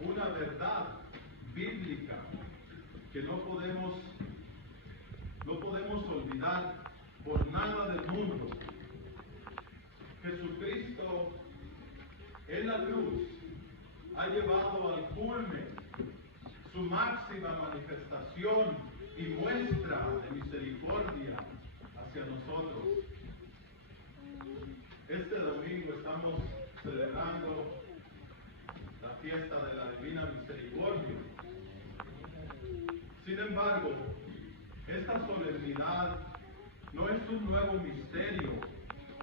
una verdad bíblica que no podemos olvidar por nada del mundo. Jesucristo en la cruz ha llevado al culmen su máxima manifestación y muestra de misericordia hacia nosotros. Este domingo estamos celebrando la fiesta de la Divina Misericordia. Sin embargo, esta solemnidad no es un nuevo misterio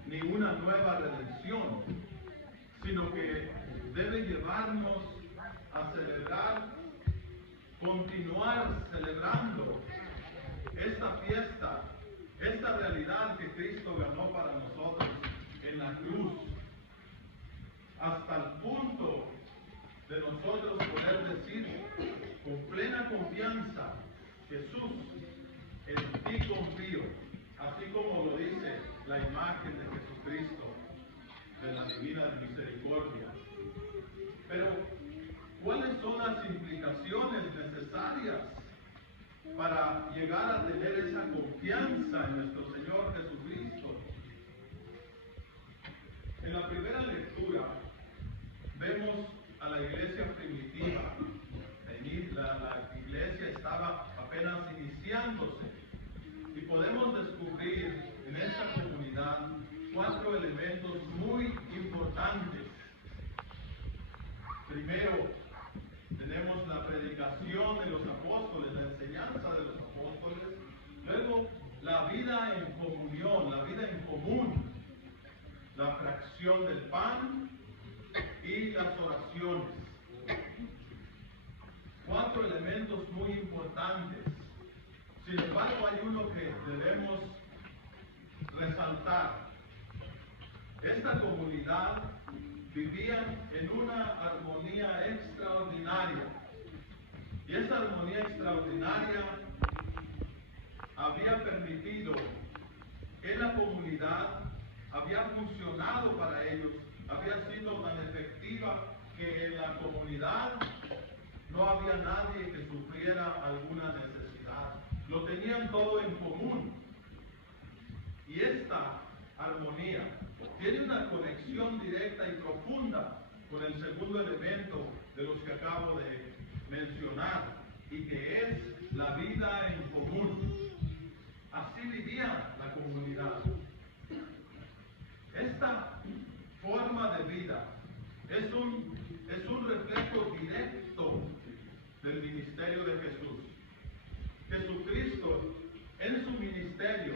ni una nueva redención, sino que debe llevarnos a celebrar, continuar celebrando esta fiesta, esta realidad que Cristo ganó para nosotros en la cruz, hasta el punto de nosotros poder decir con plena confianza: Jesús, en ti confío, así como lo dice la imagen de Jesucristo, de la Divina Misericordia. Pero, ¿cuáles son las implicaciones necesarias para llegar a tener esa confianza en nuestro Señor Jesucristo? En la primera lectura vemos a la iglesia primitiva. La iglesia estaba apenas iniciándose y podemos descubrir en esta comunidad 4 elementos muy importantes. Primero, tenemos la predicación de los apóstoles, la enseñanza de los apóstoles. Luego, la vida en comunión, la vida en común, la fracción del pan y las oraciones. 4 elementos muy importantes. Sin embargo, hay uno que debemos resaltar. Esta comunidad vivía en una armonía extraordinaria. Y esa armonía extraordinaria había permitido que la comunidad había funcionado para ellos, había sido tan efectiva que en la comunidad no había nadie que sufriera alguna necesidad. Lo tenían todo en común. Y esta armonía tiene una conexión directa y profunda con el segundo elemento de los que acabo de mencionar, y que es la vida en común. Así vivía la comunidad. Esta forma de vida es un reflejo directo del ministerio de Jesús. Jesucristo, en su ministerio,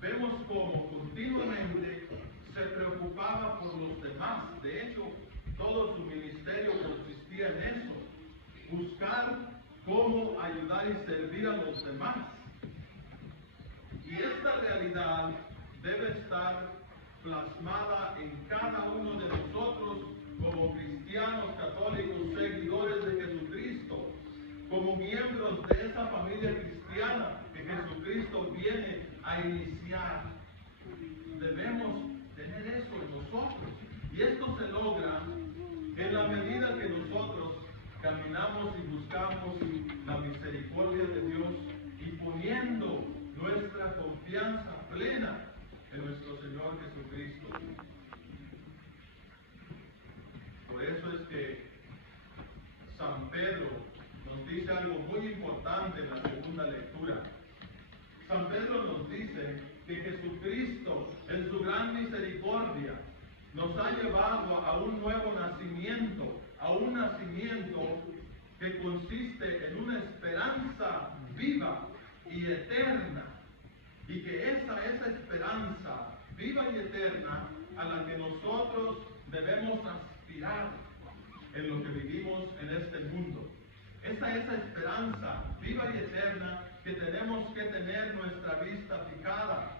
vemos cómo continuamente se preocupaba por los demás. De hecho, todo su ministerio consistía en eso: buscar cómo ayudar y servir a los demás. Y esta realidad debe estar plasmada en cada uno de nosotros como cristianos católicos, seguidores de Jesucristo, como miembros de esa familia cristiana que Jesucristo viene a iniciar. Debemos tener eso en nosotros. Y esto se logra en la medida que nosotros caminamos y buscamos la misericordia de Dios y poniendo nuestra confianza plena en nuestro Señor Jesucristo. Por eso es que San Pedro nos dice algo muy importante en la segunda lectura. San Pedro nos dice que Jesucristo, en su gran misericordia, nos ha llevado a un nuevo nacimiento, a un nacimiento que consiste en una esperanza viva y eterna, y que esa esperanza viva y eterna a la que nosotros debemos aspirar en lo que vivimos en este mundo. Esa esperanza viva y eterna que tenemos que tener nuestra vista fijada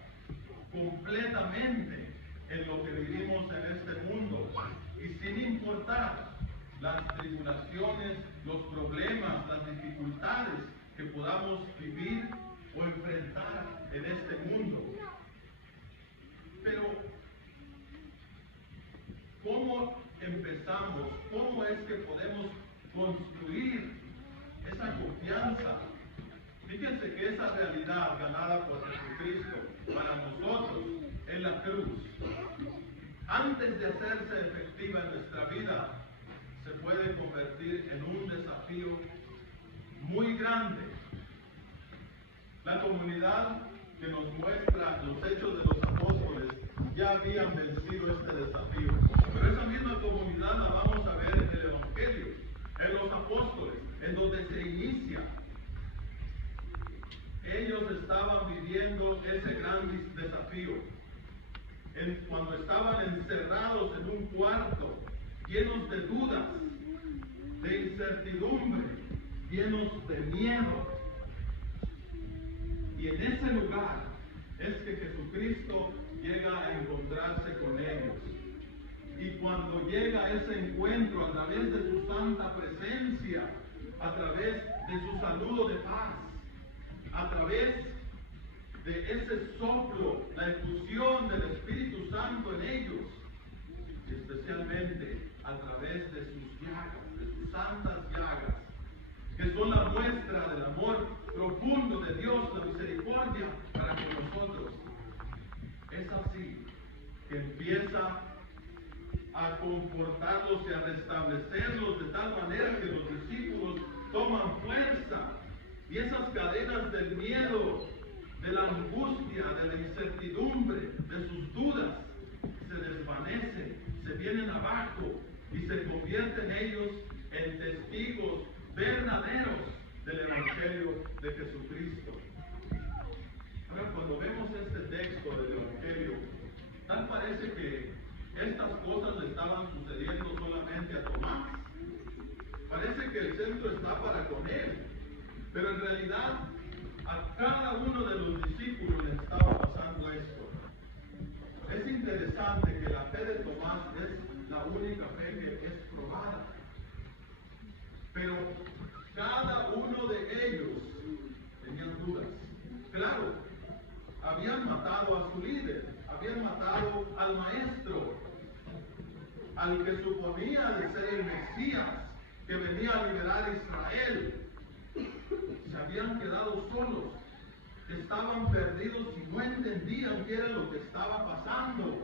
completamente en lo que vivimos en este mundo, y sin importar las tribulaciones, los problemas, las dificultades que podamos vivir o enfrentar en este mundo. Pero, ¿cómo empezamos? ¿Cómo es que podemos construir esa confianza. Fíjense que esa realidad ganada por Jesucristo para nosotros en la cruz, antes de hacerse efectiva en nuestra vida, se puede convertir en un desafío muy grande. La comunidad que nos muestra los hechos de los apóstoles ya habían vencido este desafío. Pero esa misma comunidad la vamos a ver en el Evangelio, en los apóstoles, en donde se inicia. Ellos estaban viviendo ese gran desafío. Cuando estaban encerrados en un cuarto, llenos de dudas, de incertidumbre, llenos de miedo. Y en ese lugar es que Jesucristo llega a encontrarse con ellos. Y cuando llega ese encuentro a través de su santa presencia, a través de su saludo de paz, a través de ese soplo, la efusión del Espíritu Santo en ellos, y especialmente a través de sus llagas, de sus santas llagas, que son la muestra del amor profundo de Dios, la misericordia para con nosotros. Es así que empieza a confortarlos y a restablecerlos de tal manera que los discípulos toman fuerza y esas cadenas del miedo, de la angustia, de la incertidumbre, de sus dudas, se desvanecen, se vienen abajo y se convierten ellos en testigos verdaderos del Evangelio de Jesucristo. Ahora, cuando vemos este texto del Evangelio, tal parece que estas cosas le estaban sucediendo solamente a Tomás. Parece que el centro está para con él, pero en realidad a cada uno de los discípulos le estaba pasando esto. Es interesante que la fe de Tomás es la única fe que es probada. Pero cada uno de ellos tenían dudas. Claro, habían matado a su líder, habían matado al maestro, al que suponía de ser el Mesías, que venía a liberar a Israel. Se habían quedado solos, estaban perdidos y no entendían qué era lo que estaba pasando.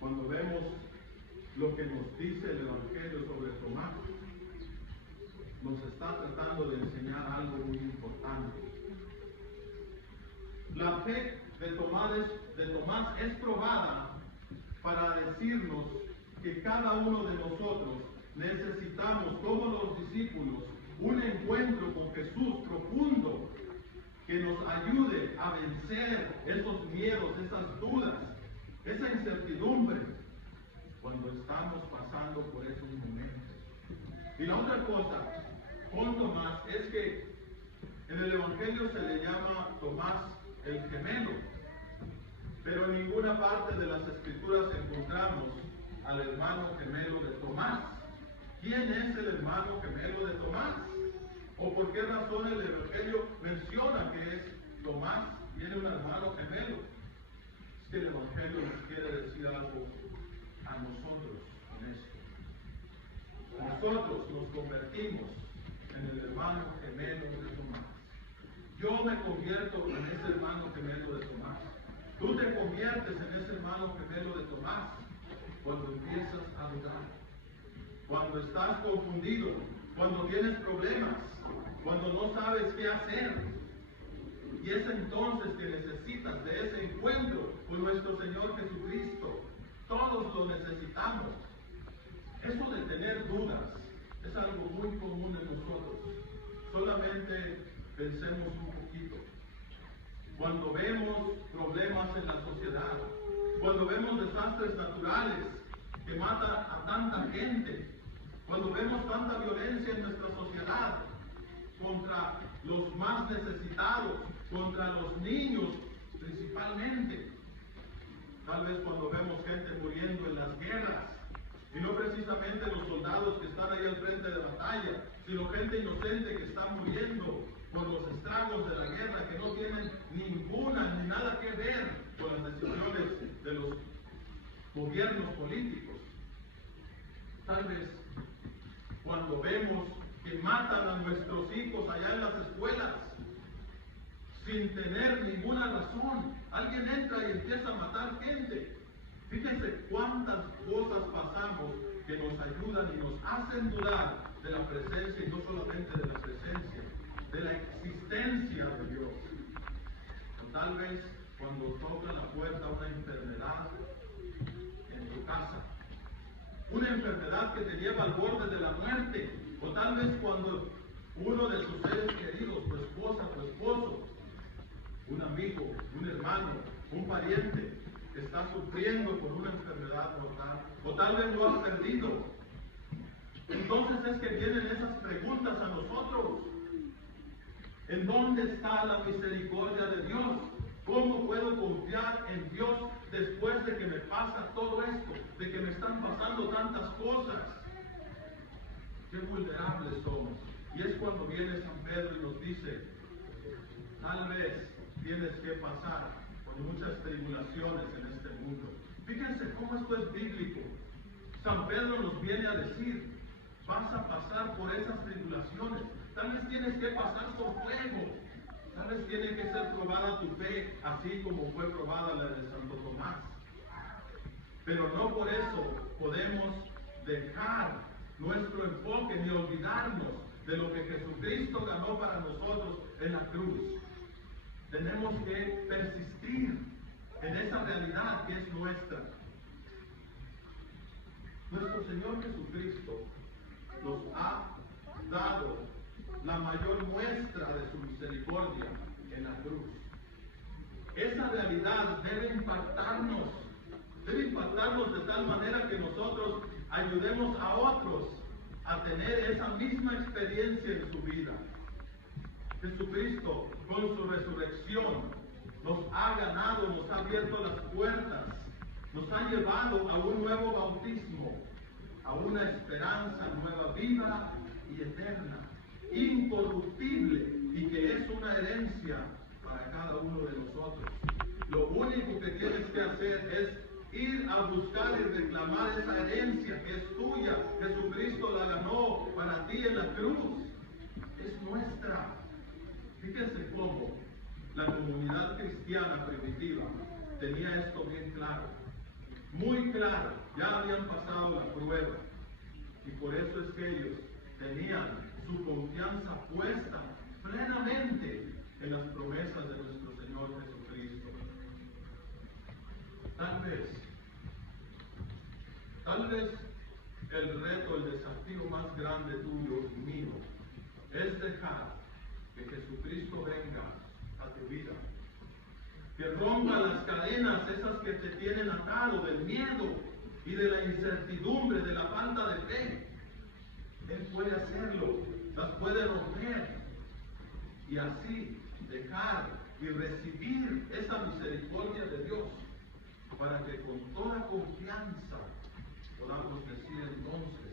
Cuando vemos lo que nos dice el Evangelio sobre Tomás, nos está tratando de enseñar algo muy importante. La fe de Tomás es probada para decirnos que cada uno de nosotros necesitamos, como los discípulos, un encuentro con Jesús profundo que nos ayude a vencer esos miedos, esas dudas, esa incertidumbre cuando estamos pasando por esos momentos. Y la otra cosa con Tomás es que en el Evangelio se le llama Tomás el gemelo, pero en ninguna parte de las Escrituras encontramos al hermano gemelo de Tomás. ¿Quién es el hermano gemelo de Tomás? ¿O por qué razón el Evangelio menciona que es Tomás, tiene un hermano gemelo? Es que el Evangelio nos quiere decir algo a nosotros con esto. Nosotros nos convertimos en el hermano gemelo de Tomás. Yo me convierto en ese hermano gemelo de Tomás. Tú te conviertes en ese hermano gemelo de Tomás cuando empiezas a dudar, cuando estás confundido, cuando tienes problemas, cuando no sabes qué hacer. Y es entonces que necesitas de ese encuentro con nuestro Señor Jesucristo. Todos lo necesitamos. Eso de tener dudas es algo muy común en nosotros. Solamente pensemos un poquito. Cuando vemos problemas en la sociedad, cuando vemos desastres naturales que matan a tanta gente, cuando vemos tanta violencia en nuestra sociedad contra los más necesitados, contra los niños principalmente, tal vez cuando vemos gente muriendo en las guerras, y no precisamente los soldados que están ahí al frente de batalla, sino gente inocente que está muriendo por los estragos de la guerra, que no tienen ninguna ni nada que ver con las decisiones de los gobiernos políticos. Tal vez sin tener ninguna razón. Alguien entra y empieza a matar gente. Fíjense cuántas cosas pasamos que nos ayudan y nos hacen dudar de la presencia, y no solamente de la presencia, de la existencia de Dios. O tal vez cuando toca la puerta una enfermedad en tu casa, una enfermedad que te lleva al borde de la muerte, o tal vez cuando uno de tus seres queridos, tu esposa, tu esposo, un amigo, un hermano, un pariente, está sufriendo por una enfermedad mortal, o tal vez lo has perdido. Entonces es que vienen esas preguntas a nosotros. ¿En dónde está la misericordia de Dios? ¿Cómo puedo confiar en Dios después de que me pasa todo esto? De que me están pasando tantas cosas. Qué vulnerables somos. Y es cuando viene San Pedro y nos dice, tal vez tienes que pasar por muchas tribulaciones en este mundo. Fíjense cómo esto es bíblico. San Pedro nos viene a decir, vas a pasar por esas tribulaciones. Tal vez tienes que pasar por fuego. Tal vez tiene que ser probada tu fe, así como fue probada la de Santo Tomás. Pero no por eso podemos dejar nuestro enfoque ni olvidarnos de lo que Jesucristo ganó para nosotros en la cruz. Tenemos que persistir en esa realidad que es nuestra. Nuestro Señor Jesucristo nos ha dado la mayor muestra de su misericordia en la cruz. Esa realidad debe impactarnos de tal manera que nosotros ayudemos a otros a tener esa misma experiencia en su vida. Jesucristo, con su resurrección, nos ha ganado, nos ha abierto las puertas, nos ha llevado a un nuevo bautismo, a una esperanza nueva, viva y eterna, incorruptible, y que es una herencia para cada uno de nosotros. Lo único que tienes que hacer es ir a buscar y reclamar esa herencia que es tuya. Jesucristo la ganó para ti en la cruz. Es nuestra. Fíjense cómo la comunidad cristiana primitiva tenía esto bien claro. Muy claro. Ya habían pasado la prueba. Y por eso es que ellos tenían su confianza puesta plenamente en las promesas de nuestro Señor Jesucristo. Tal vez el reto, el desafío más grande tuyo y mío es dejar que Jesucristo venga a tu vida, que rompa las cadenas esas que te tienen atado del miedo y de la incertidumbre, de la falta de fe. Él puede hacerlo, las puede romper y así dejar y recibir esa misericordia de Dios para que con toda confianza podamos decir entonces,